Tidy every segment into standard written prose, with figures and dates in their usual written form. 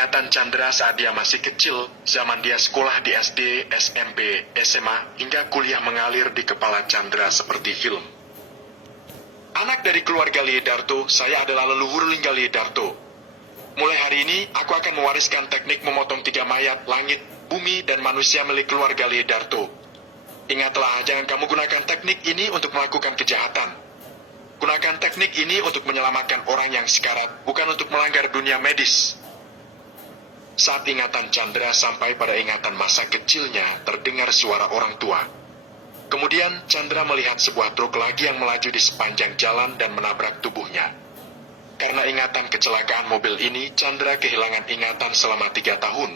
ingatan Chandra saat dia masih kecil, zaman dia sekolah di SD, SMP, SMA, hingga kuliah mengalir di kepala Chandra seperti film. Anak dari keluarga Liedarto, saya adalah leluhur Lingga Liedarto. Mulai hari ini, aku akan mewariskan teknik memotong 3 mayat, langit, bumi, dan manusia milik keluarga Liedarto. Ingatlah, jangan kamu gunakan teknik ini untuk melakukan kejahatan. Gunakan teknik ini untuk menyelamatkan orang yang sekarat, bukan untuk melanggar dunia medis. Saat ingatan Chandra sampai pada ingatan masa kecilnya, terdengar suara orang tua. Kemudian, Chandra melihat sebuah truk lagi yang melaju di sepanjang jalan dan menabrak tubuhnya. Karena ingatan kecelakaan mobil ini, Chandra kehilangan ingatan selama 3 tahun.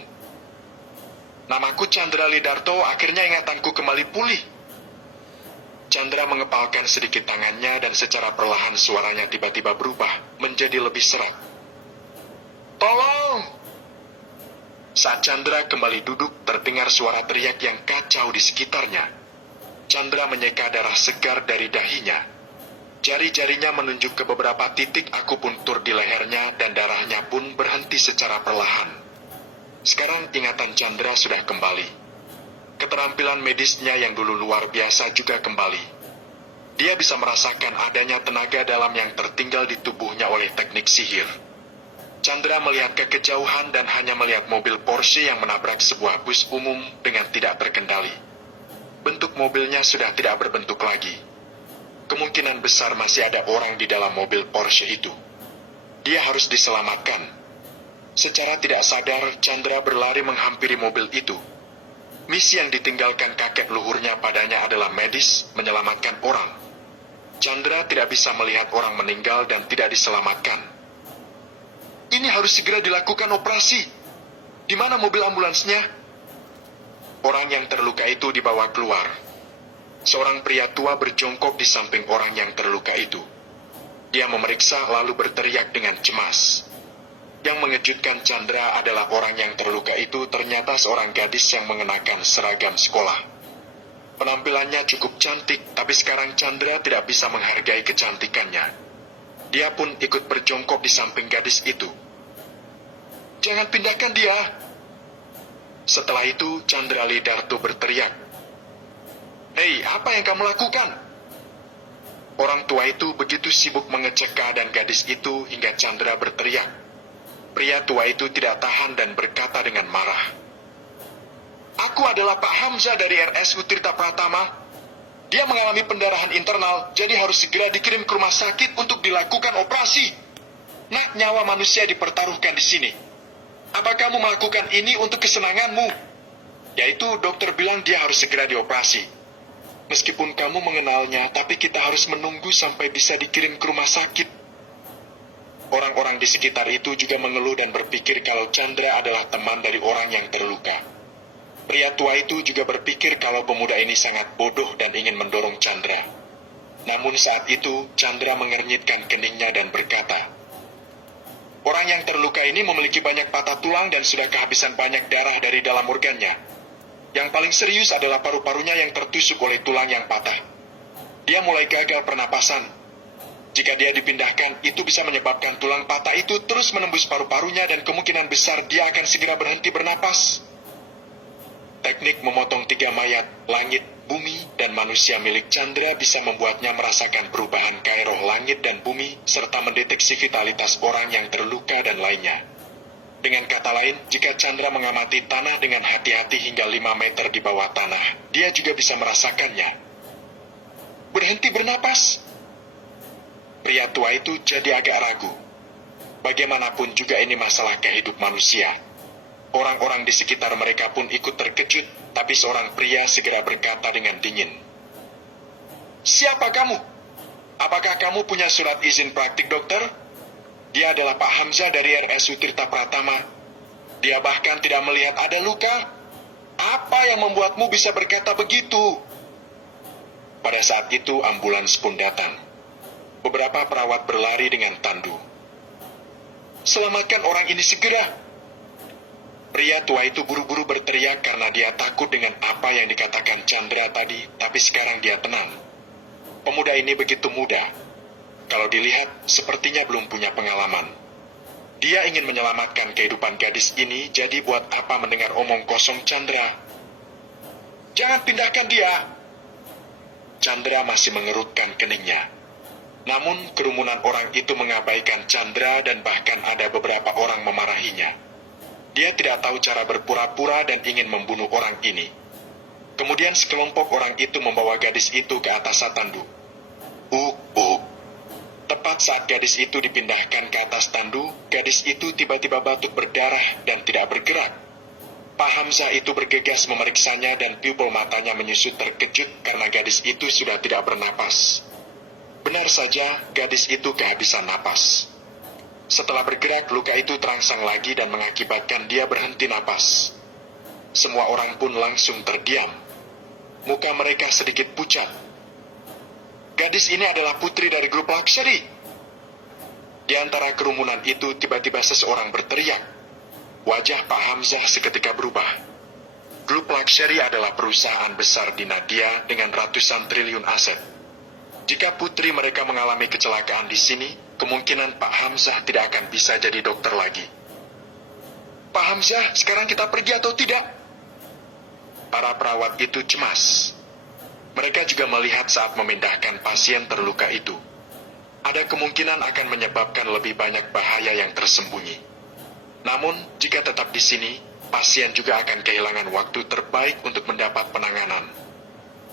Namaku Chandra Liedarto, akhirnya ingatanku kembali pulih. Chandra mengepalkan sedikit tangannya dan secara perlahan suaranya tiba-tiba berubah menjadi lebih serak. Tolong! Saat Chandra kembali duduk, terdengar suara teriak yang kacau di sekitarnya. Chandra menyeka darah segar dari dahinya. Jari-jarinya menunjuk ke beberapa titik akupuntur di lehernya dan darahnya pun berhenti secara perlahan. Sekarang ingatan Chandra sudah kembali. Keterampilan medisnya yang dulu luar biasa juga kembali. Dia bisa merasakan adanya tenaga dalam yang tertinggal di tubuhnya oleh teknik sihir. Chandra melihat ke kejauhan dan hanya melihat mobil Porsche yang menabrak sebuah bus umum dengan tidak terkendali. Bentuk mobilnya sudah tidak berbentuk lagi. Kemungkinan besar masih ada orang di dalam mobil Porsche itu. Dia harus diselamatkan. Secara tidak sadar, Chandra berlari menghampiri mobil itu. Misi yang ditinggalkan kakek luhurnya padanya adalah medis, menyelamatkan orang. Chandra tidak bisa melihat orang meninggal dan tidak diselamatkan. Ini harus segera dilakukan operasi. Di mana mobil ambulansnya? Orang yang terluka itu dibawa keluar. Seorang pria tua berjongkok di samping orang yang terluka itu. Dia memeriksa lalu berteriak dengan cemas. Yang mengejutkan Chandra adalah orang yang terluka itu ternyata seorang gadis yang mengenakan seragam sekolah. Penampilannya cukup cantik, tapi sekarang Chandra tidak bisa menghargai kecantikannya. Dia pun ikut berjongkok di samping gadis itu. Jangan pindahkan dia. Setelah itu, Chandra Liedarto berteriak. Hei, apa yang kamu lakukan? Orang tua itu begitu sibuk mengecek keadaan gadis itu hingga Chandra berteriak. Pria tua itu tidak tahan dan berkata dengan marah. Aku adalah Pak Hamzah dari RSU Tirta Pratama. Dia mengalami pendarahan internal, jadi harus segera dikirim ke rumah sakit untuk dilakukan operasi. Nak, nyawa manusia dipertaruhkan di sini. Apa kamu melakukan ini untuk kesenanganmu? Yaitu dokter bilang dia harus segera dioperasi. Meskipun kamu mengenalnya, tapi kita harus menunggu sampai bisa dikirim ke rumah sakit. Orang-orang di sekitar itu juga mengeluh dan berpikir kalau Chandra adalah teman dari orang yang terluka. Pria tua itu juga berpikir kalau pemuda ini sangat bodoh dan ingin mendorong Chandra. Namun saat itu, Chandra mengernyitkan keningnya dan berkata, orang yang terluka ini memiliki banyak patah tulang dan sudah kehabisan banyak darah dari dalam organnya. Yang paling serius adalah paru-parunya yang tertusuk oleh tulang yang patah. Dia mulai gagal pernapasan. Jika dia dipindahkan, itu bisa menyebabkan tulang patah itu terus menembus paru-parunya dan kemungkinan besar dia akan segera berhenti bernapas. Teknik memotong 3 mayat, langit, bumi, dan manusia milik Chandra bisa membuatnya merasakan perubahan gairah langit dan bumi, serta mendeteksi vitalitas orang yang terluka dan lainnya. Dengan kata lain, jika Chandra mengamati tanah dengan hati-hati hingga 5 meter di bawah tanah, dia juga bisa merasakannya. Berhenti bernapas. Pria tua itu jadi agak ragu. Bagaimanapun juga ini masalah kehidupan manusia. Orang-orang di sekitar mereka pun ikut terkejut, tapi seorang pria segera berkata dengan dingin. Siapa kamu? Apakah kamu punya surat izin praktik dokter? Dia adalah Pak Hamzah dari RSU Tirta Pratama. Dia bahkan tidak melihat ada luka. Apa yang membuatmu bisa berkata begitu? Pada saat itu ambulans pun datang. Beberapa perawat berlari dengan tandu. Selamatkan orang ini segera. Pria tua itu buru-buru berteriak karena dia takut dengan apa yang dikatakan Chandra tadi, tapi sekarang dia tenang. Pemuda ini begitu muda. Kalau dilihat, sepertinya belum punya pengalaman. Dia ingin menyelamatkan kehidupan gadis ini, jadi buat apa mendengar omong kosong Chandra? Jangan pindahkan dia. Chandra masih mengerutkan keningnya. Namun kerumunan orang itu mengabaikan Chandra dan bahkan ada beberapa orang memarahinya. Dia tidak tahu cara berpura-pura dan ingin membunuh orang ini. Kemudian sekelompok orang itu membawa gadis itu ke atas tandu. Tepat saat gadis itu dipindahkan ke atas tandu, gadis itu tiba-tiba batuk berdarah dan tidak bergerak. Pak Hamzah itu bergegas memeriksanya dan pupil matanya menyusut terkejut karena gadis itu sudah tidak bernapas. Benar saja, gadis itu kehabisan napas. Setelah bergerak, luka itu terangsang lagi dan mengakibatkan dia berhenti napas. Semua orang pun langsung terdiam. Muka mereka sedikit pucat. Gadis ini adalah putri dari grup Lakshari. Di antara kerumunan itu tiba-tiba seseorang berteriak. Wajah Pak Hamzah seketika berubah. Grup Lakshari adalah perusahaan besar di Nadia dengan ratusan triliun aset. Jika putri mereka mengalami kecelakaan di sini, kemungkinan Pak Hamzah tidak akan bisa jadi dokter lagi. Pak Hamzah, sekarang kita pergi atau tidak? Para perawat itu cemas. Mereka juga melihat saat memindahkan pasien terluka itu. Ada kemungkinan akan menyebabkan lebih banyak bahaya yang tersembunyi. Namun, jika tetap di sini, pasien juga akan kehilangan waktu terbaik untuk mendapat penanganan.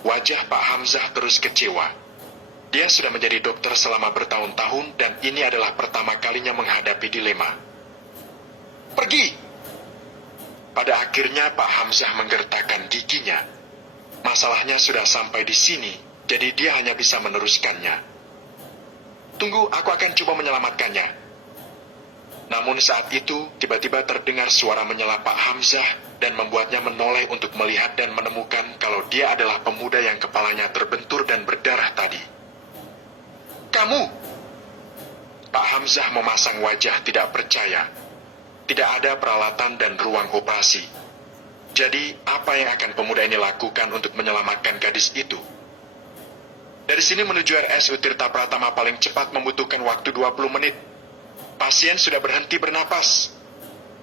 Wajah Pak Hamzah terus kecewa. Dia sudah menjadi dokter selama bertahun-tahun dan ini adalah pertama kalinya menghadapi dilema. Pergi! Pada akhirnya Pak Hamzah menggertakkan giginya. Masalahnya sudah sampai di sini, jadi dia hanya bisa meneruskannya. Tunggu, aku akan coba menyelamatkannya. Namun saat itu, tiba-tiba terdengar suara menyela Pak Hamzah dan membuatnya menoleh untuk melihat dan menemukan kalau dia adalah pemuda yang kepalanya terbentur dan berdarah tadi. Kamu! Pak Hamzah memasang wajah tidak percaya. Tidak ada peralatan dan ruang operasi. Jadi, apa yang akan pemuda ini lakukan untuk menyelamatkan gadis itu? Dari sini menuju RSU Tirta Pratama paling cepat membutuhkan waktu 20 menit. Pasien sudah berhenti bernapas.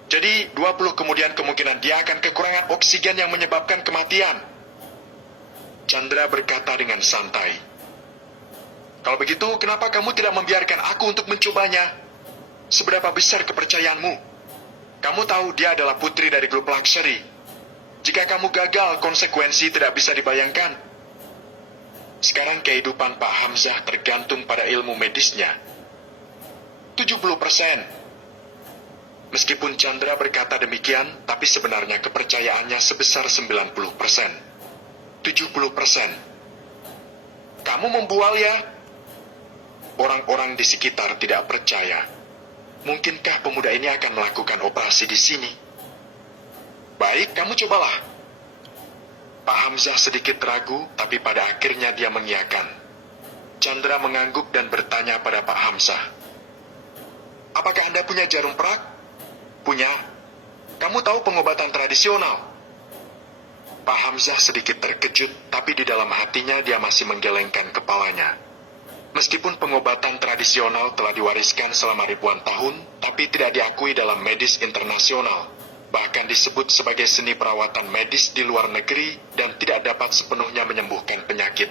Jadi, 20 kemudian kemungkinan dia akan kekurangan oksigen yang menyebabkan kematian. Chandra berkata dengan santai. Kalau begitu, kenapa kamu tidak membiarkan aku untuk mencobanya? Seberapa besar kepercayaanmu? Kamu tahu dia adalah putri dari grup Lakshari. Jika kamu gagal, konsekuensi tidak bisa dibayangkan. Sekarang kehidupan Pak Hamzah tergantung pada ilmu medisnya. 70%. Meskipun Chandra berkata demikian, tapi sebenarnya kepercayaannya sebesar 90%. 70%. Kamu membual ya? Orang-orang di sekitar tidak percaya. Mungkinkah pemuda ini akan melakukan operasi di sini? Baik, kamu cobalah. Pak Hamzah sedikit ragu, tapi pada akhirnya dia mengiyakan. Chandra mengangguk dan bertanya pada Pak Hamzah. Apakah Anda punya jarum perak? Punya. Kamu tahu pengobatan tradisional? Pak Hamzah sedikit terkejut, tapi di dalam hatinya dia masih menggelengkan kepalanya. Meskipun pengobatan tradisional telah diwariskan selama ribuan tahun, tapi tidak diakui dalam medis internasional. Bahkan disebut sebagai seni perawatan medis di luar negeri dan tidak dapat sepenuhnya menyembuhkan penyakit.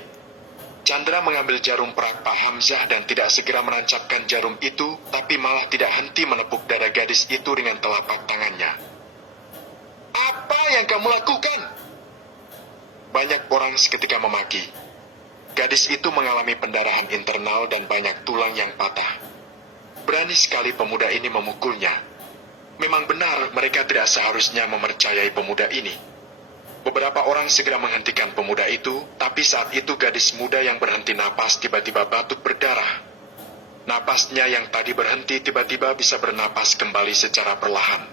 Chandra mengambil jarum perak Pak Hamzah dan tidak segera menancapkan jarum itu, tapi malah tidak henti menepuk dada gadis itu dengan telapak tangannya. Apa yang kamu lakukan? Banyak orang seketika memaki. Gadis itu mengalami pendarahan internal dan banyak tulang yang patah. Berani sekali pemuda ini memukulnya. Memang benar mereka tidak seharusnya mempercayai pemuda ini. Beberapa orang segera menghentikan pemuda itu, tapi saat itu gadis muda yang berhenti napas tiba-tiba batuk berdarah. Napasnya yang tadi berhenti tiba-tiba bisa bernapas kembali secara perlahan.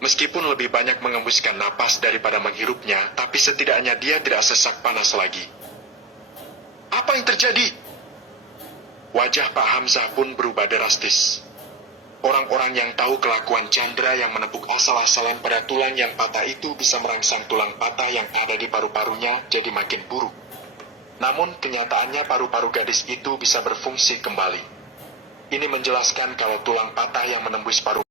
Meskipun lebih banyak mengembuskan napas daripada menghirupnya, tapi setidaknya dia tidak sesak panas lagi. Apa yang terjadi? Wajah Pak Hamzah pun berubah drastis. Orang-orang yang tahu kelakuan Chandra yang menepuk asal-asalan pada tulang yang patah itu bisa merangsang tulang patah yang ada di paru-parunya jadi makin buruk. Namun kenyataannya paru-paru gadis itu bisa berfungsi kembali. Ini menjelaskan kalau tulang patah yang menembus paru